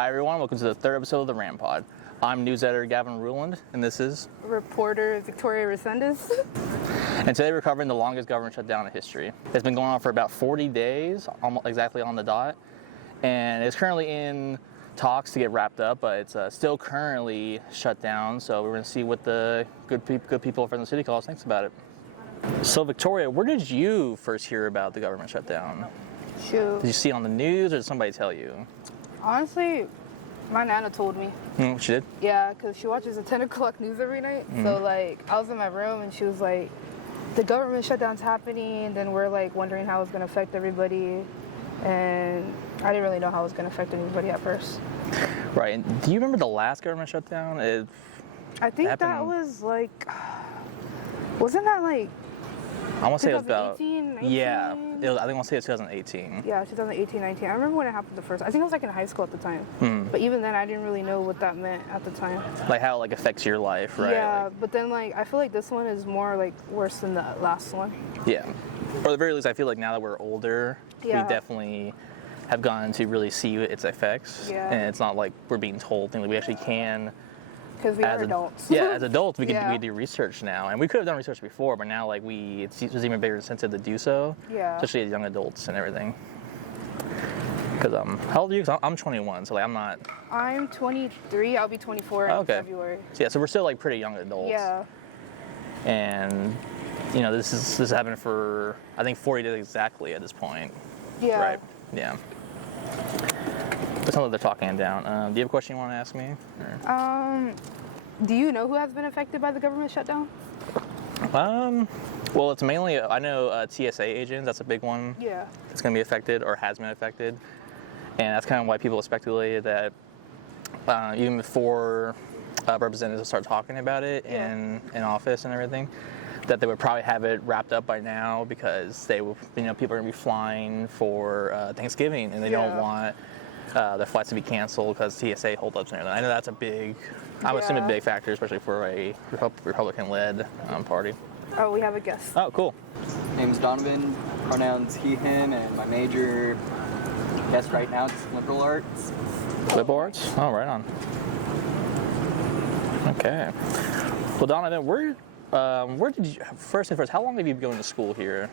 Hi everyone, welcome to the third episode of the RamPod. I'm News Editor Gavin Ruland, and this is reporter Victoria Resendez. And today we're covering the longest government shutdown in history. It's been going on for about 40 days, almost exactly on the dot, and it's currently in talks to get wrapped up, but it's still currently shut down, so we're going to see what the good people from the City College thinks about it. So Victoria, where did you first hear about the government shutdown? Shoot. Did you see it on the news or did somebody tell you? Honestly, my Nana told me. She did? Yeah, because she watches the 10 o'clock news every night. So, I was in my room and she was like, the government shutdown's happening, and then we're, wondering how it's going to affect everybody. And I didn't really know how it was going to affect anybody at first. Right. And do you remember the last government shutdown? I think that was, wasn't that, I want to say it was about, 2018, yeah, I think I'll say it's 2018. Yeah, 2018, 19. I remember when it happened the first. I think I was in high school at the time. But even then, I didn't really know what that meant at the time. Like how it affects your life, right? Yeah, but then I feel like this one is more worse than the last one. Yeah, or at the very least, I feel like now that we're older, we definitely have gotten to really see its effects. Yeah. And it's not like we're being told things. We actually can. Because we are adults. Yeah, as adults, we do research now, and we could have done research before, but now it's even bigger incentive to do so. Yeah. Especially as young adults and everything. Because how old are you? 'Cause I'm 21, so I'm not. I'm 23. I'll be 24 in February. So, yeah, so we're still pretty young adults. Yeah. And this happened for I think 40 days exactly at this point. Yeah. Right. Yeah. But some of they're talking it down. Do you have a question you want to ask me? Or? Do you know who has been affected by the government shutdown? Well, it's mainly, I know TSA agents, that's a big one. Yeah. It's going to be affected or has been affected. And that's kind of why people speculated that even before representatives start talking about it in office and everything, that they would probably have it wrapped up by now because they will, people are going to be flying for Thanksgiving and they don't want their flights to be canceled because TSA holdups and everything. I know that's a big, I would assume a big factor, especially for a Republican-led party. Oh, we have a guest. Oh, cool. Name's Donovan, pronouns he, him, and my major, I guess right now, it's liberal arts. Liberal arts? Oh, right on. Okay. Well, Donovan, where did you, first and first, how long have you been going to school here?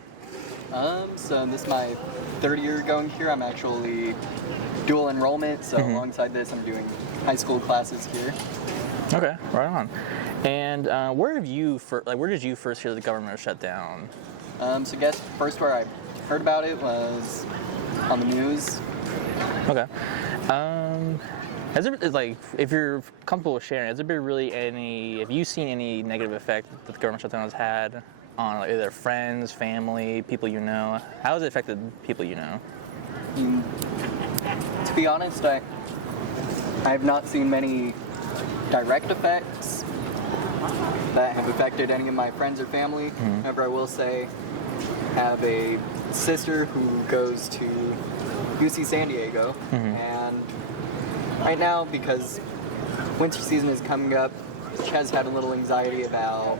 So this is my third year going here. I'm actually dual enrollment, so alongside this, I'm doing high school classes here. Okay, right on. And where did you first hear the government was shut down? So I guess first where I heard about it was on the news. Okay. Has there been, if you're comfortable with sharing, has there been really have you seen any negative effect that the government shutdown has had on either friends, family, people you know? How has it affected people you know? To be honest, I have not seen many direct effects that have affected any of my friends or family. However, I will say I have a sister who goes to UC San Diego, and right now, because winter season is coming up, she has had a little anxiety about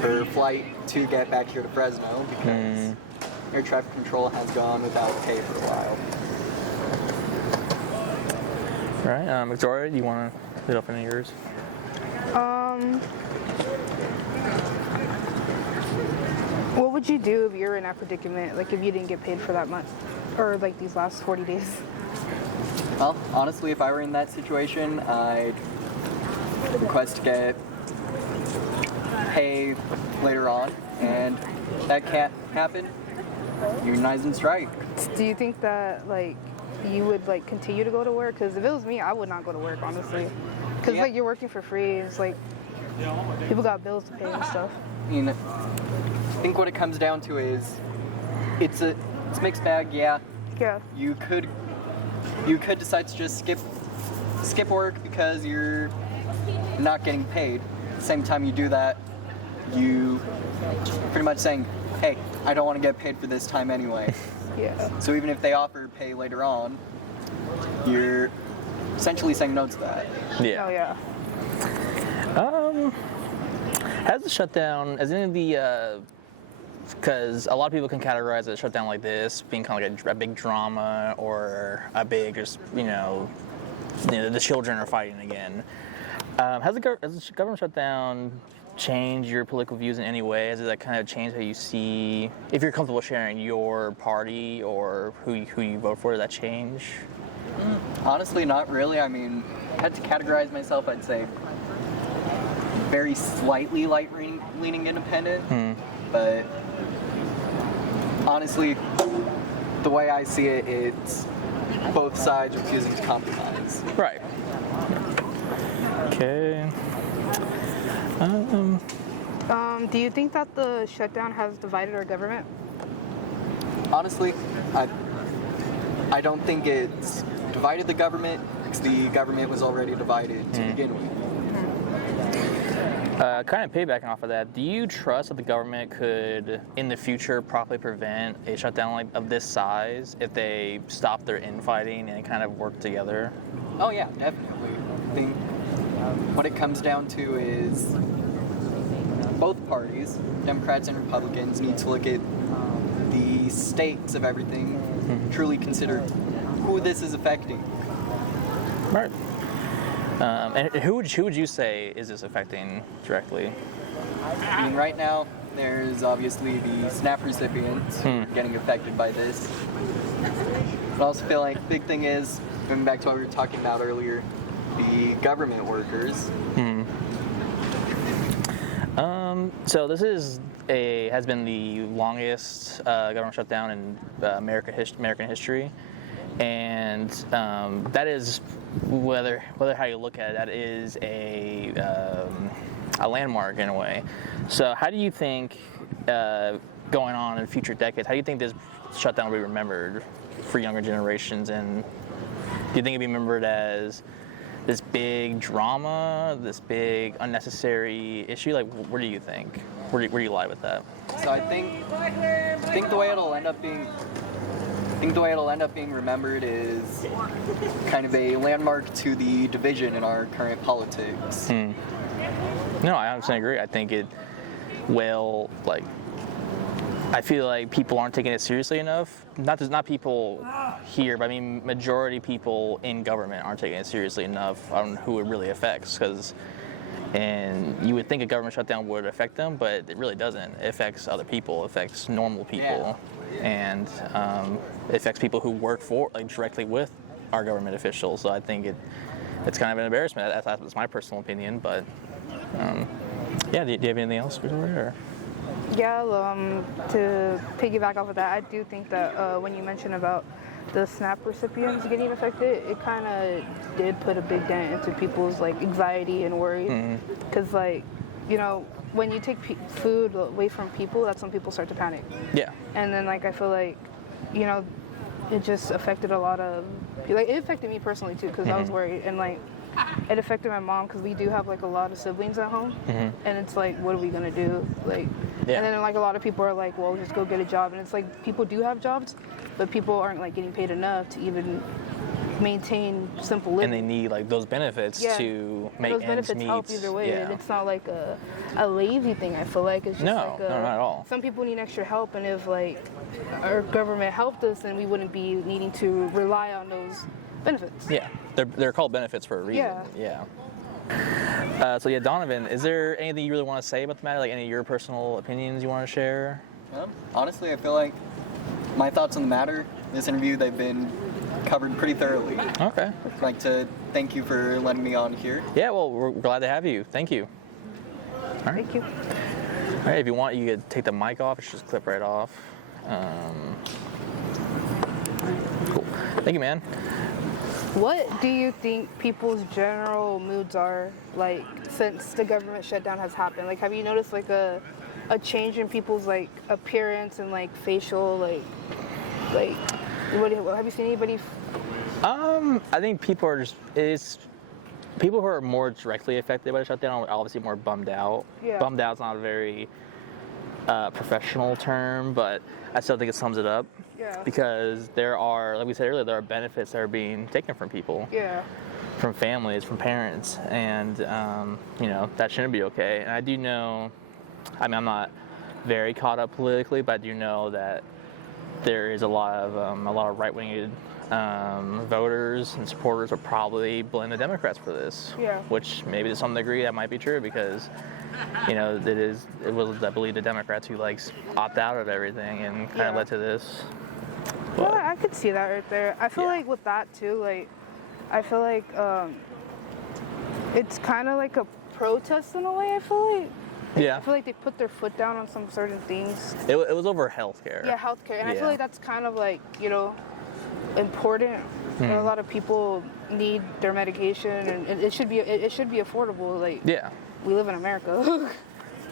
her flight to get back here to Fresno because air traffic control has gone without pay for a while. Right. Victoria, do you want to lead up any of yours? What would you do if you were in that predicament, if you didn't get paid for that month? Or, these last 40 days? Well, honestly, if I were in that situation, I'd request to get pay later on, and that can't happen. Unionize and strike. Do you think that, you would, continue to go to work? Because if it was me, I would not go to work, honestly. Because, you're working for free. It's people got bills to pay and stuff. I think what it comes down to is it's a mixed bag, yeah. Yeah. You could decide to just skip work because you're not getting paid. At the same time you do that, you pretty much saying, hey, I don't want to get paid for this time anyway. Yeah. So even if they offer pay later on, you're essentially saying no to that. Yeah. Oh, yeah. Has the shutdown, as any of the because a lot of people can categorize a shutdown like this being kind of like a big drama or a big, just, the children are fighting again. Has the government shutdown changed your political views in any way? Has it like kind of changed how you see, if you're comfortable sharing your party or who you vote for? Does that change? Honestly, not really. I mean, if I had to categorize myself, I'd say very slightly leaning independent. But honestly, the way I see it, it's both sides refusing to compromise. Right. Okay. Do you think that the shutdown has divided our government? Honestly, I don't think it's divided the government, because the government was already divided to begin with. Kind of piggybacking off of that, do you trust that the government could, in the future, properly prevent a shutdown of this size if they stop their infighting and kind of work together? Oh yeah, definitely. I think what it comes down to is both parties, Democrats and Republicans, need to look at the stakes of everything, truly consider who this is affecting. Right. And who would you say is this affecting directly? I mean, right now, there's obviously the SNAP recipients getting affected by this. But I also feel like the big thing is, going back to what we were talking about earlier, the government workers. So this has been the longest government shutdown in American history, and that is, whether how you look at it, that is a landmark in a way. So how do you think, going on in future decades, how do you think this shutdown will be remembered for younger generations? And do you think it'll be remembered as this big drama, this big unnecessary issue? Like, where do you think? Where do you lie with that? So I think the way it'll end up being remembered is kind of a landmark to the division in our current politics. No, I 100% agree. I think it will, like, I feel like people aren't taking it seriously enough. Not people here, but I mean majority people in government aren't taking it seriously enough on who it really affects. And you would think a government shutdown would affect them, but it really doesn't. It affects other people. It affects normal people, and it affects people who work directly with our government officials. So I think it's kind of an embarrassment. That's my personal opinion. But yeah, do you have anything else, Victoria? Yeah, to piggyback off of that, I do think that when you mentioned about the SNAP recipients getting affected, it kind of did put a big dent into people's like anxiety and worry. Because when you take food away from people, that's when people start to panic. Yeah. And then I feel like, it just affected a lot of, it affected me personally too, because I was worried, and it affected my mom because we do have a lot of siblings at home, and it's what are we gonna do? And then a lot of people are like, well, just go get a job, and it's people do have jobs, but people aren't getting paid enough to even maintain simple living. And they need those benefits to make ends meet. Those benefits help either way, and it's not a lazy thing. I feel like it's just no, not at all. Some people need extra help, and if our government helped us, then we wouldn't be needing to rely on those benefits. Yeah, they're called benefits for a reason. Yeah. So Donovan, is there anything you really want to say about the matter? Any of your personal opinions you want to share? Honestly, I feel like my thoughts on the matter, this interview, they've been covered pretty thoroughly. Okay. I'd like to thank you for letting me on here. Yeah, well, we're glad to have you. Thank you. All right. Thank you. All right, if you want, you could take the mic off. It's just clip right off. Cool. Thank you, man. What do you think people's general moods are since the government shutdown has happened? Have you noticed a change in people's appearance and facial have you seen anybody? I think people are people who are more directly affected by the shutdown are obviously more bummed out. Yeah. Bummed out's not a very professional term, but I still think it sums it up. Yeah. Because there are, like we said earlier, there are benefits that are being taken from people. Yeah. From families, from parents, and that shouldn't be okay. And I do know, I'm not very caught up politically, but I do know that there is a lot of right-winged voters and supporters will probably blame the Democrats for this. Yeah. Which maybe to some degree that might be true because, it was, I believe, the Democrats who opt out of everything and kind of led to this. Well, But, I could see that right there. I feel like with that too, I feel like it's kind of like a protest in a way. I feel like they put their foot down on some certain things. it was over healthcare. Yeah, healthcare, and I Yeah. feel like that's kind of important. A lot of people need their medication, and it should be affordable. Yeah. We live in America.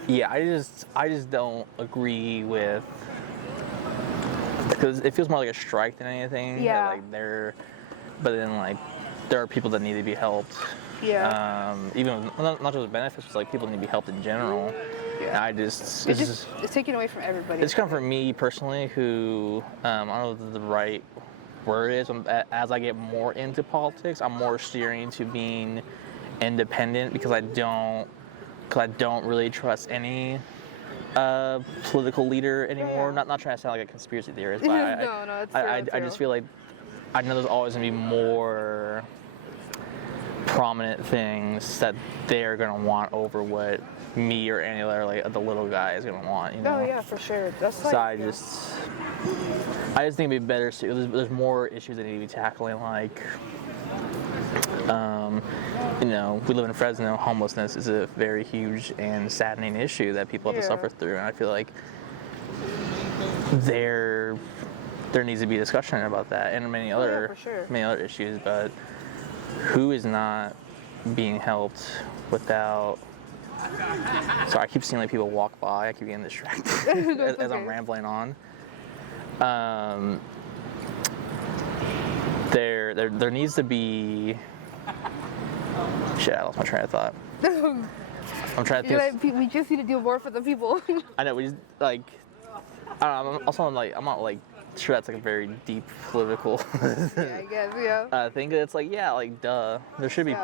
Yeah, I just don't agree with, because it feels more like a strike than anything. Yeah. But then there are people that need to be helped. Yeah. Even not just with benefits, just people need to be helped in general. Yeah. And It's taken away from everybody. it's come from me personally, who I don't know what the right word is. As I get more into politics, I'm more steering to being independent because I don't really trust any political leader anymore. Yeah. Not trying to sound like a conspiracy theorist, but No, it's true, I just feel like I know there's always gonna be more prominent things that they're gonna want over what me or any other the little guy is gonna want. Oh yeah, for sure. That's So I just think it'd be better. There's more issues that need to be tackling, we live in Fresno. Homelessness is a very huge and saddening issue that people have to suffer through, and I feel like there needs to be discussion about that and many other issues. But who is not being helped without? Sorry, I keep seeing people walk by. I keep getting distracted as I'm rambling on. There needs to be. Shit, I lost my train of thought. I'm trying to think. We just need to do more for the people. I know we just I don't know. I'm not sure that's a very deep political. Yeah, I guess, yeah. Thing. It's duh. There should be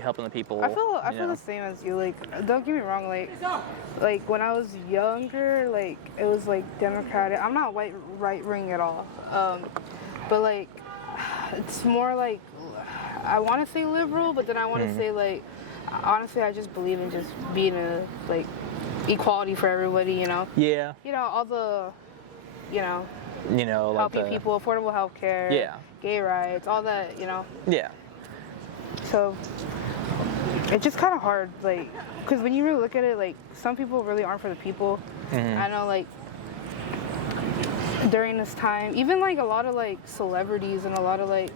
helping the people. I feel the same as you. Don't get me wrong. When I was younger, it was Democratic. I'm not right wing at all. But it's more I want to say liberal, but then I want to say honestly, I just believe in just being equality for everybody. Yeah. All the helping people, affordable health care. Yeah. Gay rights, all that. Yeah. So it's just kind of hard, because when you really look at it, some people really aren't for the people. I know, during this time, even a lot of celebrities and a lot of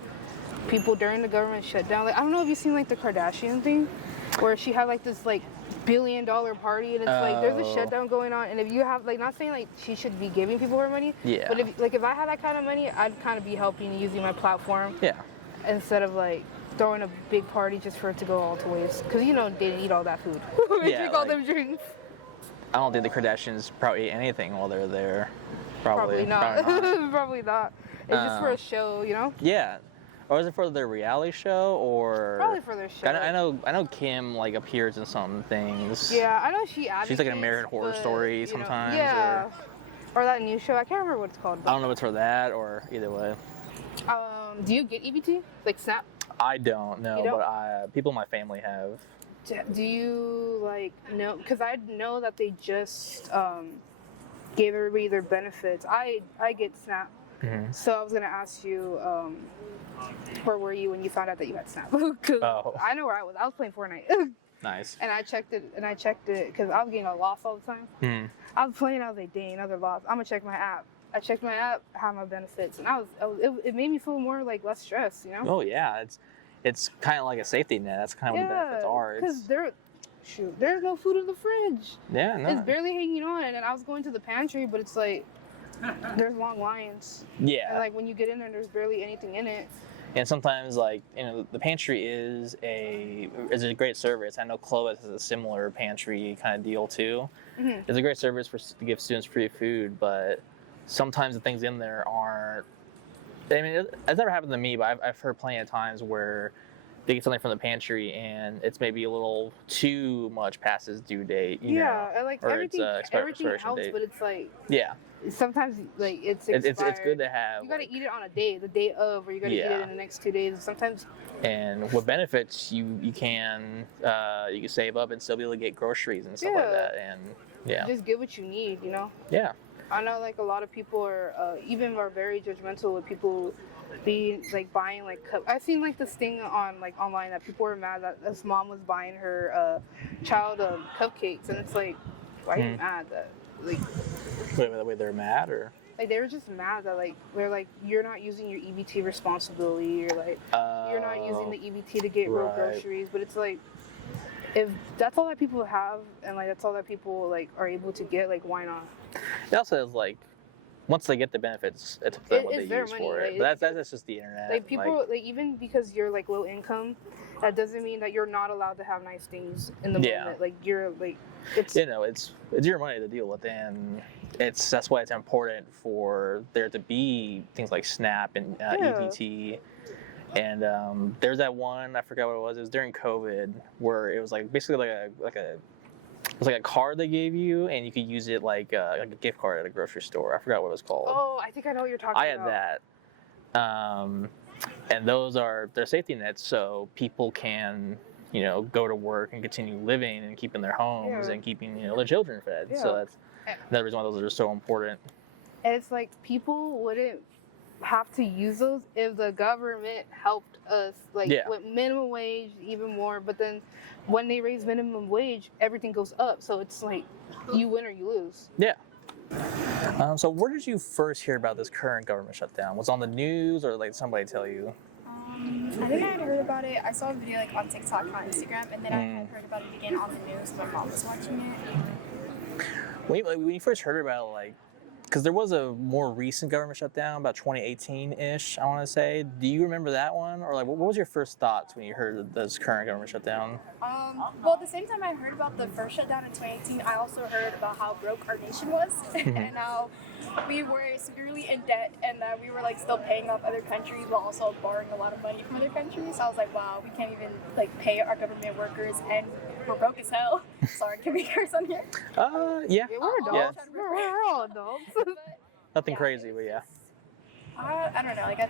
people during the government shutdown. I don't know if you've seen the Kardashian thing, where she had this $1 billion party, and it's there's a shutdown going on, and if you have not saying she should be giving people her money, but if I had that kind of money, I'd kind of be helping using my platform, instead of throwing a big party just for it to go all to waste, because they didn't eat all that food. They drink all them drinks. I don't think the Kardashians probably ate anything while they're there. Probably not. Probably not. It's just for a show, Yeah. Or is it for their reality show, or? Probably for their show. I know Kim appears in some things. Yeah, I know she advocates. She's an American Horror Story sometimes. Yeah. Or that new show. I can't remember what it's called. I don't know if it's for that or either way. Do you get EBT? Snap? I don't know, You don't? but people in my family have. Do you know? Because I know that they just gave everybody their benefits. I get SNAP. Mm-hmm. So I was gonna ask you, where were you when you found out that you had SNAP? Oh. I know where I was. I was playing Fortnite. Nice. And I checked it because I was getting a loss all the time. Mm-hmm. I was playing. I was like, dang, another loss. I'm gonna check my app. I checked my app, had my benefits, and it made me feel more less stressed, Oh yeah, it's kind of like a safety net. That's kind of what the benefits are. Because there's no food in the fridge. Yeah, no. It's barely hanging on, and then I was going to the pantry, but it's there's long lines. Yeah. And when you get in there, there's barely anything in it. And sometimes, the pantry is a great service. I know Clovis has a similar pantry kind of deal too. Mm-hmm. It's a great service to give students free food, but sometimes the things in there aren't. I mean, it's never happened to me, but I've heard plenty of times where they get something from the pantry and it's maybe a little too much past its due date, you know, Yeah, and like or everything, its everything expiration helps, date. but it's like Yeah, sometimes like it's it's expired. good to have. You gotta like, eat it on a day, the day of, or you gotta eat it Yeah. in the next 2 days. Sometimes, And with benefits, you can save up and still be able to get groceries and stuff like Yeah. that. And yeah, just get what you need, you know. yeah, I know like a lot of people are even are very judgmental with people being like buying like I've seen like this thing on like online that people were mad that this mom was buying her child cupcakes, and it's like, why are you mad that like wait, they're mad or like they were just mad that like they're like, you're not using your EBT responsibly, you're like you're not using the EBT to get real right. groceries, but it's like, if that's all that people have and like that's all that people like are able to get, like why not? It also is like, once they get the benefits, it's up to them what It's they their use money, for it. like, But that's just the internet. Like people, like even because you're like low income, that doesn't mean that you're not allowed to have nice things in the Yeah. moment. Like you're like, it's you know, it's your money to deal with, and that's why it's important for there to be things like SNAP and EBT. And there's that one, I forgot what it was. It was during COVID, where it was like basically it was like a card they gave you, and you could use it like a gift card at a grocery store. I forgot what it was called. Oh, I think I know what you're talking I had about. that. And those are their safety nets, so people can, you know, go to work and continue living and keeping their homes Yeah. and keeping, you know, their children fed. So Yeah. that's another reason why those are so important. And it's like people wouldn't have to use those if the government helped us, like Yeah. with minimum wage even more. But then when they raise minimum wage, everything goes up. So it's like you win or you lose. Yeah. So where did you first hear about this current government shutdown? Was it on the news or like somebody tell you? I think I had heard about it. I saw a video like on TikTok, on Instagram, and then I had heard about it again on the news. My mom was watching it. When you first heard about it, like, because there was a more recent government shutdown, about 2018-ish, I want to say. Do you remember that one? Or like, what was your first thoughts when you heard this current government shutdown? Well, at the same time I heard about the first shutdown in 2018, I also heard about how broke our nation was and how we were severely in debt and that we were like still paying off other countries while also borrowing a lot of money from other countries. So I was like, wow, we can't even like pay our government workers and we're broke as hell. Sorry, can we curse on here? Yeah. Yeah, we're adults. Yeah. We're all adults. Nothing crazy, but yeah. I don't know. Like I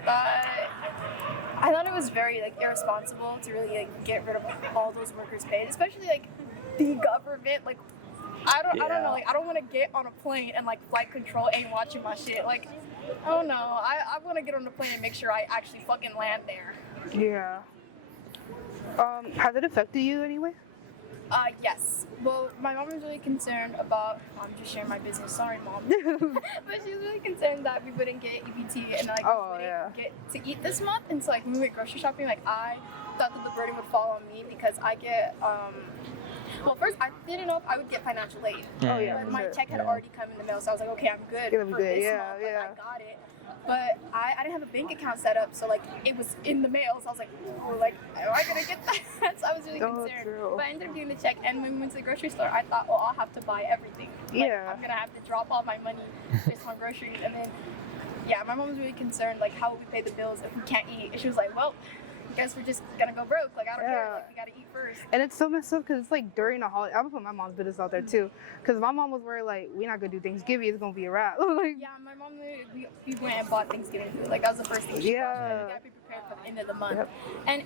thought it was very like irresponsible to really like get rid of all those workers' paid, especially like the government. Like I don't know. Like I don't want to get on a plane and like flight control ain't watching my shit. Like I don't know. I want to get on the plane and make sure I actually fucking land there. Yeah. Has it affected you anyway? Yes. Well, my mom was really concerned about. I'm just sharing my business. Sorry, mom. But she was really concerned that we wouldn't get EBT and like we wouldn't get to eat this month. And so like when we went grocery shopping, like I thought that the burden would fall on me because I get. Well, first I didn't know if I would get financial aid. Oh yeah. But my check had already come in the mail, so I was like, okay, I'm good for this month. Like, I got it. But I didn't have a bank account set up, so like it was in the mail. So I was like, oh, like, am I gonna get that? So I was really concerned. True. But I ended up getting the check, and when we went to the grocery store, I thought, well, I'll have to buy everything. Like, Yeah. I'm gonna have to drop all my money just on groceries, and then yeah, my mom was really concerned, like how will we pay the bills if we can't eat? And she was like, well, I guess we're just gonna go broke. Like I don't care. Like we gotta eat first. And it's so messed up because it's like during the holiday. I'm gonna put my mom's business out there too, because my mom was worried like we're not gonna do Thanksgiving. It's gonna be a wrap. Like Yeah, my mom, we went and bought Thanksgiving food. Like that was the first thing she bought. She gotta be prepared for the end of the month. Yep. And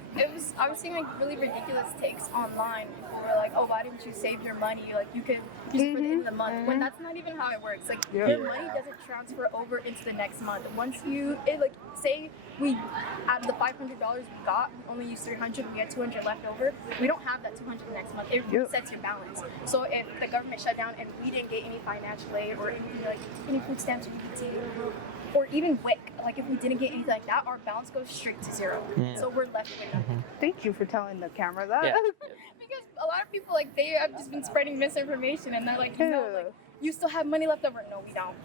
I was seeing like really ridiculous takes online. People were like, oh, why didn't you save your money? Like you could use it for the end of the month. When that's not even how it works. Like your money doesn't transfer over into the next month. Once say we out of the $500 we got, we only used 300. We had 200 left over. We don't have that 200 next month. It resets your balance. So if the government shut down and we didn't get any financial aid or anything like any food stamps or EBT or even WIC, like if we didn't get anything like that, our balance goes straight to zero. So we're left with nothing. thank you for telling the camera that. Yeah. Because a lot of people like they have just been spreading misinformation and they're like, you know, like you still have money left over. No, we don't.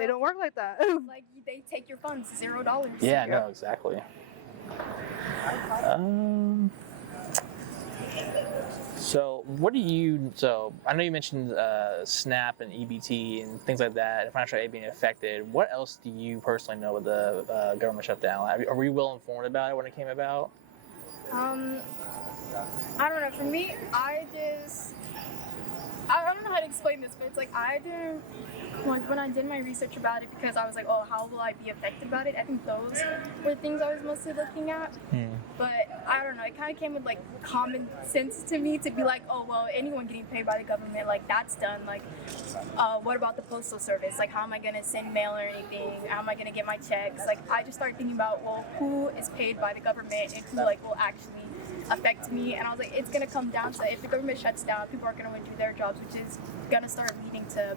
It don't work like that. Like they take your funds, $0. Yeah, no, exactly. So I know you mentioned SNAP and EBT and things like that, and financial aid being affected. What else do you personally know with the government shutdown? Were you well informed about it when it came about? I don't know. For me, I don't know how to explain this, but it's like I didn't, like when I did my research about it, because I was like, oh, how will I be affected about it? I think those were things I was mostly looking at. But I don't know, it kind of came with like common sense to me to be like, oh, well, anyone getting paid by the government, like that's done. Like, what about the postal service? Like, how am I going to send mail or anything? How am I going to get my checks? Like, I just started thinking about, well, who is paid by the government and who like will actually affect me. And I was like, it's going to come down to, if the government shuts down, people are going to want to do their jobs, which is going to start leading to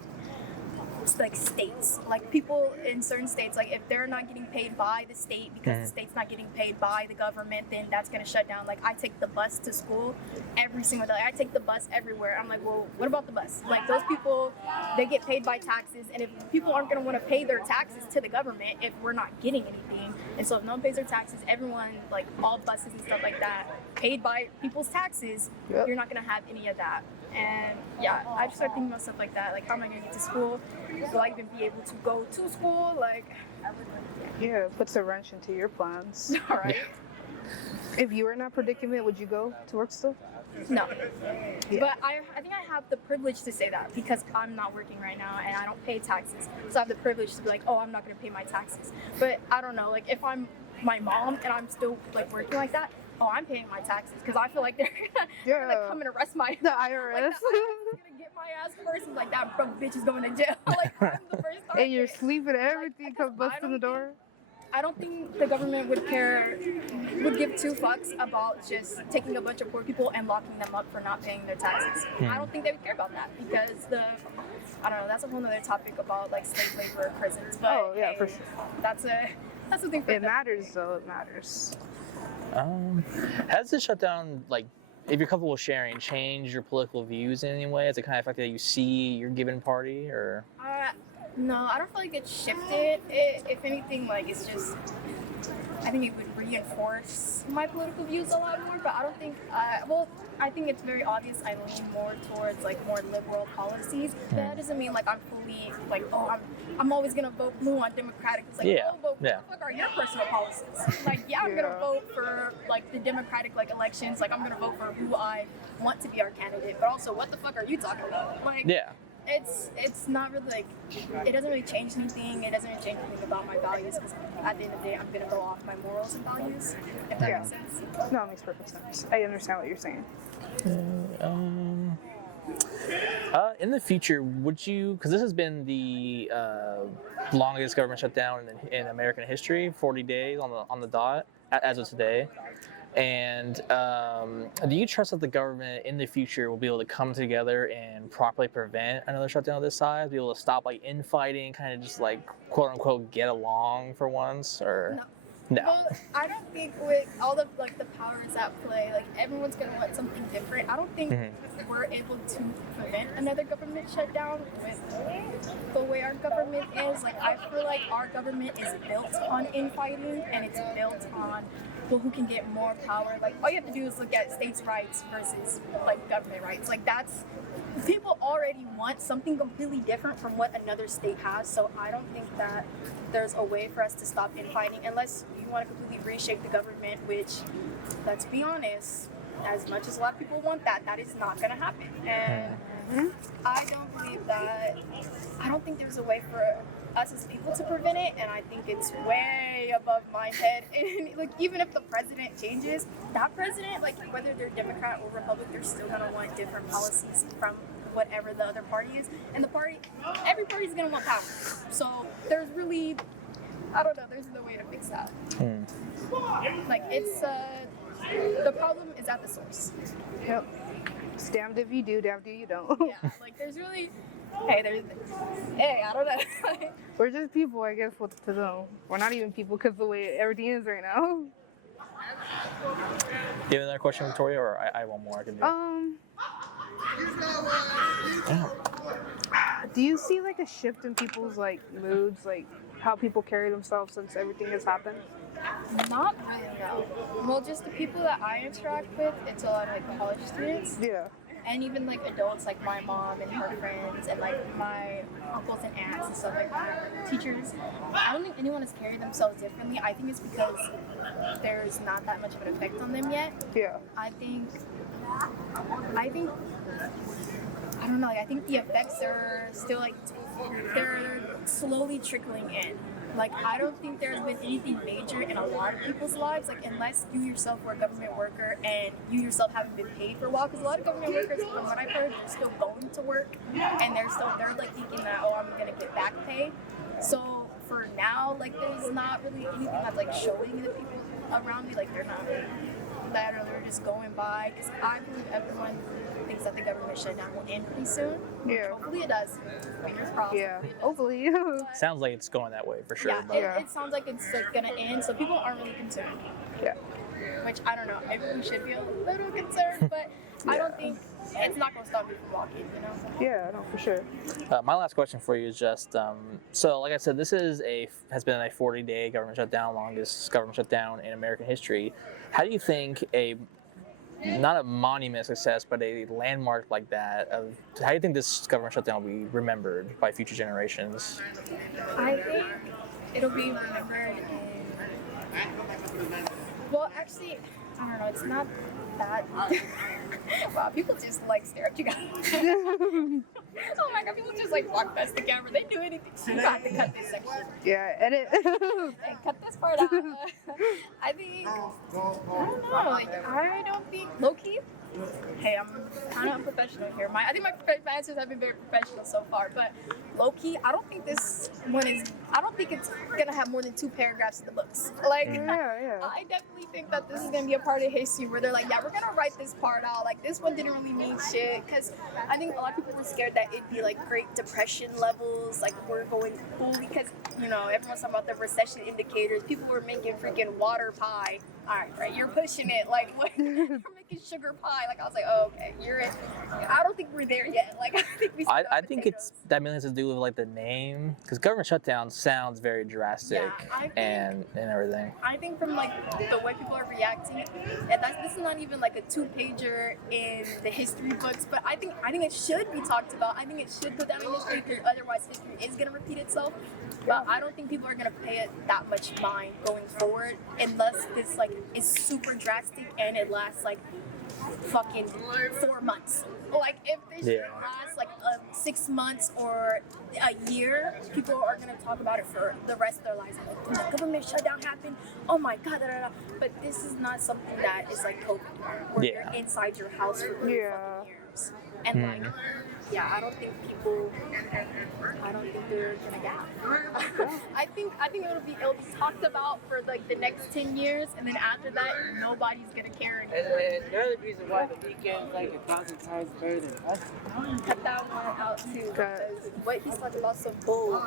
like states, like people in certain states, like if they're not getting paid by the state because the state's not getting paid by the government, then that's going to shut down. Like I take the bus to school every single day. I take the bus everywhere. I'm like, well, what about the bus? Like those people, they get paid by taxes, and if people aren't going to want to pay their taxes to the government if we're not getting anything, and so if no one pays their taxes, everyone, like all buses and stuff like that, paid by people's taxes, you're not going to have any of that. And yeah, I just started thinking about stuff like that. Like, how am I going to get to school? Will I even be able to go to school? Like, Yeah, it puts a wrench into your plans. all right. If you were in that predicament, would you go to work still? No. Yeah. But I think I have the privilege to say that because I'm not working right now and I don't pay taxes. So I have the privilege to be like, oh, I'm not going to pay my taxes. But I don't know, like if I'm my mom and I'm still like working like that, oh, I'm paying my taxes because I feel like they're gonna come and arrest my The IRS. Like, the IRS is gonna get my ass first and like that broke bitch is going to jail. Like I'm the first time. And you're sleeping, everything comes busting the door. I don't think the government would give two fucks about just taking a bunch of poor people and locking them up for not paying their taxes. I don't think they would care about that because I don't know, that's a whole other topic about like slave labor prisons. But yeah, for sure. That's the thing for It matters though, it matters. Has the shutdown, like, if you're comfortable sharing, changed your political views in any way? Has it kind of affected how you see your given party, or? No, I don't feel like it shifted. If anything, like it's just, I think it would reinforce my political views a lot more. But I don't think, I think it's very obvious I lean more towards like more liberal policies. But that doesn't mean like I'm fully like, oh, I'm always gonna vote blue on Democratic. It's like, oh, but what the fuck are your personal policies? Like, I'm gonna vote for like the Democratic like elections. Like, I'm gonna vote for who I want to be our candidate. But also, what the fuck are you talking about? Like, it's not really like, it doesn't really change anything. It doesn't really change anything about my values because at the end of the day, I'm gonna go off my morals and values. If that makes sense. No, it makes perfect sense. I understand what you're saying. In the future, would you, because this has been the longest government shutdown in American history, 40 days on the dot as of today. And do you trust that the government in the future will be able to come together and properly prevent another shutdown of this size? Be able to stop like infighting, kind of just like quote unquote get along for once, or? No. Well, I don't think with all the like the powers at play, like everyone's gonna want something different. I don't think we're able to prevent another government shutdown with the way our government is. Like I feel like our government is built on infighting and it's built on who can get more power. Like all you have to do is look at states' rights versus like government rights. Like that's, people already want something completely different from what another state has. So I don't think that there's a way for us to stop infighting unless you want to completely reshape the government, which, let's be honest, as much as a lot of people want that, that is not going to happen. And I don't believe that, I don't think there's a way for us as people to prevent it, and I think it's way above my head. And like even if the president changes, that president, like whether they're Democrat or Republican, they're still gonna want different policies from whatever the other party is. And every party is gonna want power. So there's really, I don't know, there's no way to fix that. Like it's the problem is at the source. Yep. It's damned if you do, damned if you don't. Yeah, like there's really, I don't know. We're just people, I guess, what to know. We're not even people because the way everything is right now. Do you have another question, Victoria, or I have one more I can do? Do you see like a shift in people's like moods, like how people carry themselves since everything has happened? Not really, no. Well, just the people that I interact with, it's a lot of like college students. Yeah. and even like adults like my mom and her friends and like my uncles and aunts and stuff like that, teachers, I don't think anyone has carried themselves differently. I think it's because there's not that much of an effect on them yet. Yeah. I think I don't know, like, I think the effects are still like they're slowly trickling in. Like, I don't think there's been anything major in a lot of people's lives, like, unless you yourself were a government worker and you yourself haven't been paid for a while, because a lot of government workers, from what I've heard, they're still going to work, and they're like thinking that, oh, I'm gonna get back pay. So for now, like, there's not really anything that's like showing the people around me, like, they're not that, or they're just going by, because I believe everyone thinks that the government shutdown will end pretty soon. Yeah. Hopefully it does. Fingers crossed. Yeah. Hopefully it does. Hopefully. Sounds like it's going that way for sure. Yeah, but it sounds like it's like gonna end, so people aren't really concerned. Yeah. Which, I don't know, everyone should be a little concerned, but I don't think it's not gonna stop me from walking, you know? Yeah, no, for sure. my last question for you is just so, like I said, this has been a 40-day government shutdown, longest government shutdown in American history. How do you think not a monument success, but a landmark like that, how do you think this government shutdown will be remembered by future generations? I think it'll be remembered in, well, actually, I don't know, it's not that, wow, people just like stare at you guys. Oh my god, people just like walk past the camera, they do anything, so you have to cut this section. Yeah, edit. And cut this part out. I think, I don't know, like, I don't think, low-key, hey, I'm kind of unprofessional here. I think my answers have been very professional so far, but low-key, I don't think this one is, I don't think it's gonna have more than 2 paragraphs in the books. Like, Yeah. I definitely think that this is gonna be a part of history where they're like, yeah, we're gonna write this part out. Like, this one didn't really mean shit, because I think a lot of people were scared that it'd be like Great Depression levels, like we're going cool, because, you know, everyone's talking about the recession indicators. People were making freaking water pie. All right, you're pushing it. Like, what? You're making sugar pie. Like, I was like, oh, okay, you're in. I don't think we're there yet. Like, I think we. I think that mainly has to do with like the name, because government shutdown sounds very drastic and everything. I think from like the way people are reacting, and this is not even like a 2-pager in the history books, but I think it should be talked about. I think it should go down in history, because otherwise history is gonna repeat itself. But I don't think people are gonna pay it that much mind going forward, unless this like is super drastic and it lasts like fucking 4 months. Like, if this shit lasts like 6 months or a year, people are gonna talk about it for the rest of their lives. Like, when the government shutdown happened, oh my god, da, da, da. But this is not something that is like COVID, where you're inside your house for 3 fucking years. And like, I don't think they're gonna gap. I think it'll be talked about for like the next 10 years, and then after that, nobody's gonna care anymore. And the other reason why the weekend's like 1,000 times better than us. Cut that one out too, because what he's talking about some bull.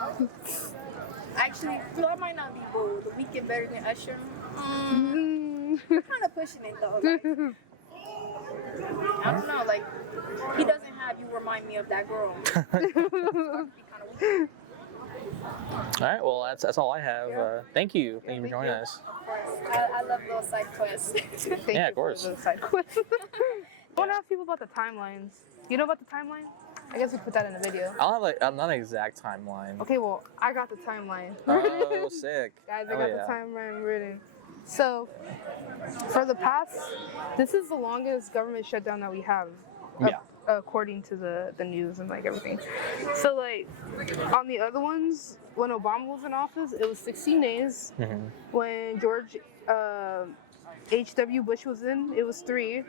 Actually, that might not be bull. The weekend better than Usher. You're kind of pushing it though. Like, I don't know, like, he doesn't have You Remind Me of That Girl. All right, well, that's all I have. Thank you for joining us. I love little side quests. Thank Yeah, you of course. For the side quest. I want to ask people about the timelines. You know about the timeline? I guess we put that in the video. I don't have not an exact timeline. Okay, well, I got the timeline. Oh, sick. Guys, I got the timeline written. So, for the past, this is the longest government shutdown that we have. According to the news and like everything. So like on the other ones, when Obama was in office, it was 16 days. When George H.W. Bush was in, it was 3.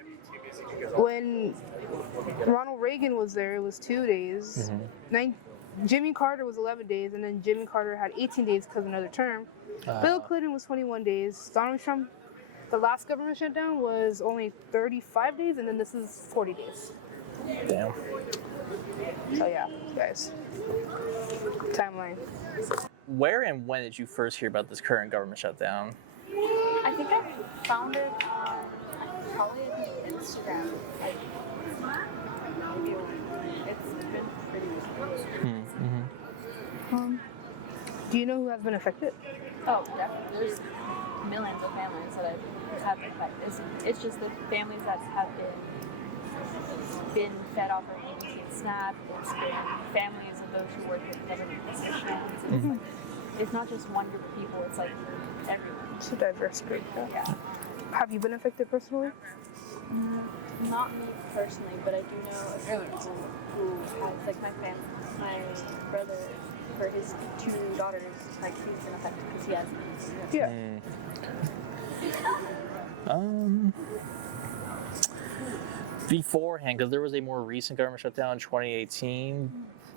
When Ronald Reagan was there, it was 2 days. Jimmy Carter was 11 days, and then Jimmy Carter had 18 days because of another term. Bill Clinton was 21 days. Donald Trump, the last government shutdown was only 35 days, and then this is 40 days. Damn. So yeah, guys. Timeline. Where and when did you first hear about this current government shutdown? I think I found it on probably Instagram. It's been pretty recent. Do you know who has been affected? Oh, definitely. There's millions of families that have been affected. It's just the families that have been been fed off of EBT and SNAP. It's been families of those who work in government positions. It's, like, it's not just one group of people, it's like everyone. It's a diverse group. Yeah. Have you been affected personally? Not me personally, but I do know a few people who has, like, my brother, for his 2 daughters, like, he's been affected because he has these. Yeah. Beforehand, because there was a more recent government shutdown in 2018,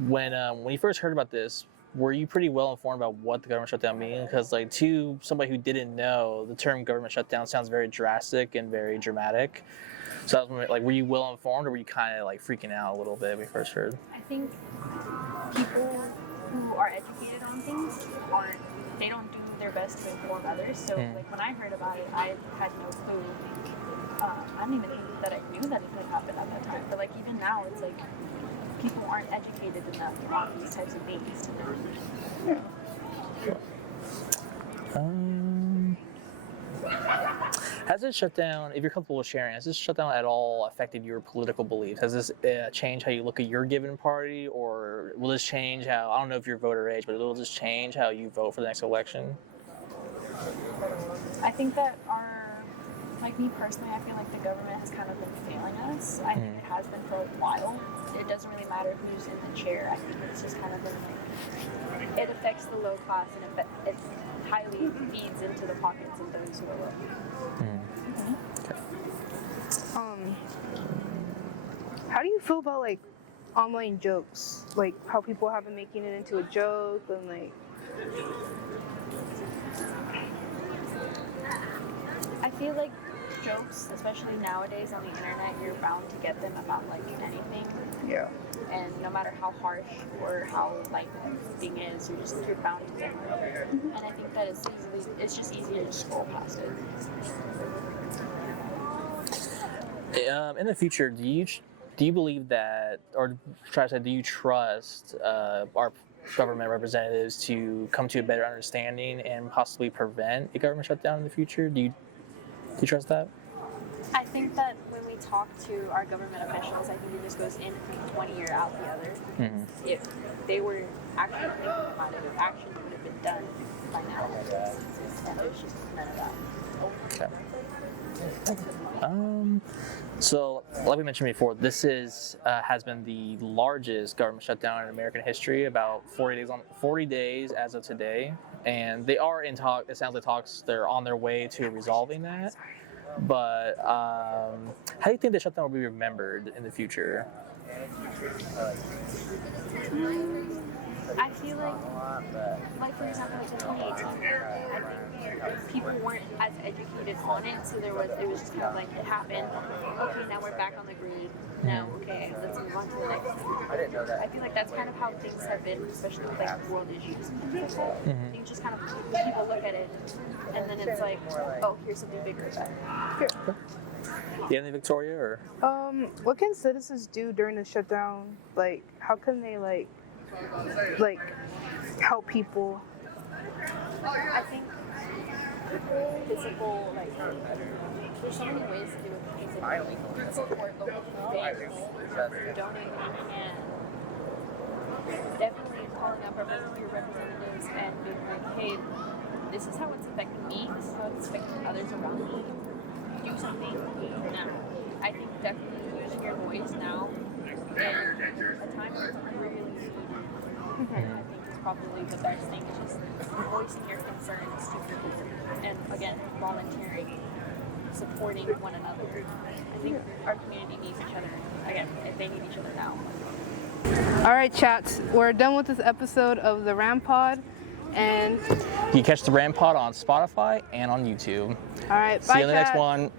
when you first heard about this, were you pretty well informed about what the government shutdown means? Because, like, to somebody who didn't know, the term government shutdown sounds very drastic and very dramatic. So I was wondering, like, were you well informed, or were you kind of like freaking out a little bit when you first heard? I think people who are educated on things they don't do their best to inform others. So, like, when I heard about it, I had no clue. I didn't even think that I knew that it could happen at that time. But, like, even now, it's like people aren't educated enough on these types of things to know. Has this shutdown, if you're comfortable with sharing, has this shutdown at all affected your political beliefs? Has this changed how you look at your given party, or will this change how, I don't know if you're voter age, but will this change how you vote for the next election? I think that like me personally, I feel like the government has kind of been failing us. I think it has been for a while. It doesn't really matter who's in the chair. I think it's just kind of been like, it affects the low class, and it highly feeds into the pockets of those who are low. How do you feel about, like, online jokes? Like, how people have been making it into a joke, and, like... I feel like jokes, especially nowadays on the internet, you're bound to get them about, like, anything. Yeah. And no matter how harsh or how light something is, you're bound to get it. And I think that it's just easier to scroll past it. In the future, do you believe that, or try to say, do you trust our government representatives to come to a better understanding and possibly prevent a government shutdown in the future? Do you trust that? I think that when we talk to our government officials, I think it just goes in from one ear out the other. If they were actually thinking about it, if action would have been done by now. And there's just none of that. Okay. So, like we mentioned before, this has been the largest government shutdown in American history, about 40 days as of today, and they are in talk. It sounds like talks. They're on their way to resolving that. But how do you think the shutdown will be remembered in the future? I feel like for example, in 2018, I think people weren't as educated on it, so it was just kind of like, it happened, okay, now we're back on the grid, now, okay, let's move on to the next thing. I feel like that's kind of how things have been, especially with, like, world issues. I think just kind of people look at it, and then it's like, oh, here's something bigger about it. Do you have any, Victoria? Or? What can citizens do during the shutdown? Like, how can they, like help people? I think physical, like, there's so many ways to do it physically. You can support local events, donating, and definitely calling up your representatives and being like, hey, this is how it's affecting me, this is how it's affecting others around me. Do something now. I think definitely using your voice now in a time where it's really needed. I think it's probably the best thing, is just voicing your concerns to people, and again, volunteering, supporting one another. I think our community needs each other. Again, if they need each other now. All right, chats, we're done with this episode of the RamPod, and You can catch the RamPod on Spotify and on YouTube. all right, See bye, you in the next chat. one.